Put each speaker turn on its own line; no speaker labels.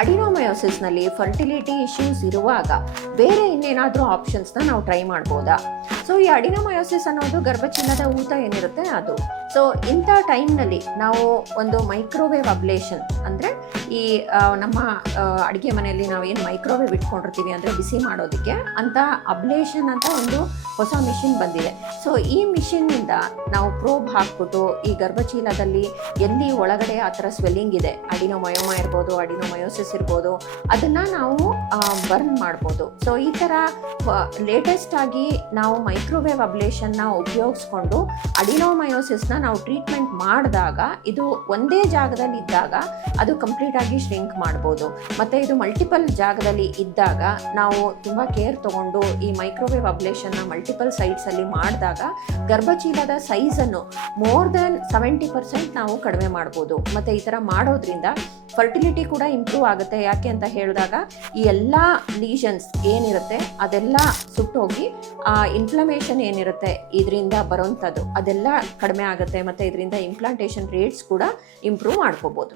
ಅಡಿನೋಮಯೋಸಿಸ್ನಲ್ಲಿ fertility issues ಇರುವಾಗ ಬೇರೆ ಇನ್ನೇನಾದರೂ ಆಪ್ಷನ್ಸ್ನ ನಾವು ಟ್ರೈ ಮಾಡ್ಬೋದಾ? ಸೊ ಈ ಅಡಿನೋಮಯೋಸಿಸ್ ಅನ್ನೋದು ಗರ್ಭಚೀಲದ ಊತ ಏನಿರುತ್ತೆ ಅದು. ಸೊ ಇಂಥ ಟೈಮ್ನಲ್ಲಿ ನಾವು ಒಂದು ಮೈಕ್ರೋವೇವ್ ಅಬ್ಲೇಷನ್ ಅಂದರೆ ಈ ನಮ್ಮ ಅಡುಗೆ ಮನೆಯಲ್ಲಿ ನಾವು ಏನು ಮೈಕ್ರೋವೇವ್ ಇಟ್ಕೊಂಡಿರ್ತೀವಿ ಅಂದರೆ ಬಿಸಿ ಮಾಡೋದಕ್ಕೆ ಅಂತ ಅಬ್ಲೇಷನ್ ಅಂತ ಒಂದು ಹೊಸ ಮಿಷಿನ್ ಬಂದಿದೆ. ಸೊ ಈ ಮಿಷಿನ್ನಿಂದ ನಾವು ಪ್ರೋಬ್ ಹಾಕ್ಬಿಟ್ಟು ಈ ಗರ್ಭಚೀಲದಲ್ಲಿ ಎಲ್ಲಿ ಒಳಗಡೆ ಆ ಥರ ಸ್ವೆಲ್ಲಿಂಗ್ ಇದೆ? ಅಡಿನೋಮಯೋಮ ಇರ್ಬೋದು, ಅಡಿನೋಮಯೋಸಿಸ್ ಇರ್ಬೋದು, ಅದನ್ನು ನಾವು ಬರ್ನ್ ಮಾಡ್ಬೋದು. ಸೊ ಈ ಥರ ಲೇಟೆಸ್ಟ್ ಆಗಿ ನಾವು ಮೈಕ್ರೋವೇವ್ ಅಬ್ಲೇಷನ್ನ ಉಪಯೋಗಿಸ್ಕೊಂಡು ಅಡಿನೋಮಯೋಸಿಸ್ನ ನಾವು ಟ್ರೀಟ್ಮೆಂಟ್ ಮಾಡಿದಾಗ, ಇದು ಒಂದೇ ಜಾಗದಲ್ಲಿ ಇದ್ದಾಗ ಅದು ಕಂಪ್ಲೀಟಾಗಿ ಶ್ರಿಂಕ್ ಮಾಡ್ಬೋದು. ಮತ್ತು ಇದು ಮಲ್ಟಿಪಲ್ ಜಾಗದಲ್ಲಿ ಇದ್ದಾಗ ನಾವು ತುಂಬ ಕೇರ್ ತಗೊಂಡು ಈ ಮೈಕ್ರೋವೇವ್ ಅಬ್ಲೇಷನ್ನ ಮಲ್ಟಿಪಲ್ ಸೈಟ್ಸಲ್ಲಿ ಮಾಡಿದಾಗ ಗರ್ಭಚೀಲದ ಸೈಜನ್ನು ಮೋರ್ ದೆನ್ ಸೆವೆಂಟಿ ಪರ್ಸೆಂಟ್ ನಾವು ಕಡಿಮೆ ಮಾಡ್ಬೋದು. ಮತ್ತು ಈ ಥರ ಮಾಡೋದ್ರಿಂದ ಫರ್ಟಿಲಿಟಿ ಕೂಡ ಇಂಪ್ರೂವ್ ಆಗುತ್ತೆ. ಯಾಕೆ ಅಂತ ಹೇಳಿದಾಗ ಈ ಎಲ್ಲ ಲೀಷನ್ಸ್ ಏನಿರುತ್ತೆ, ಅದೆಲ್ಲ ಸುಟ್ಟೋಗಿ, ಆ ಇನ್ಫ್ಲಮೇಷನ್ ಏನಿರುತ್ತೆ ಇದರಿಂದ ಬರೋಂಥದ್ದು, ಅದೆಲ್ಲ ಕಡಿಮೆ ಆಗುತ್ತೆ ಮತ್ತು ಇದರಿಂದ ಇಂಪ್ಲಾಂಟೇಷನ್ ರೇಟ್ಸ್ ಕೂಡ ಇಂಪ್ರೂವ್ ಮಾಡ್ಕೋಬೋದು.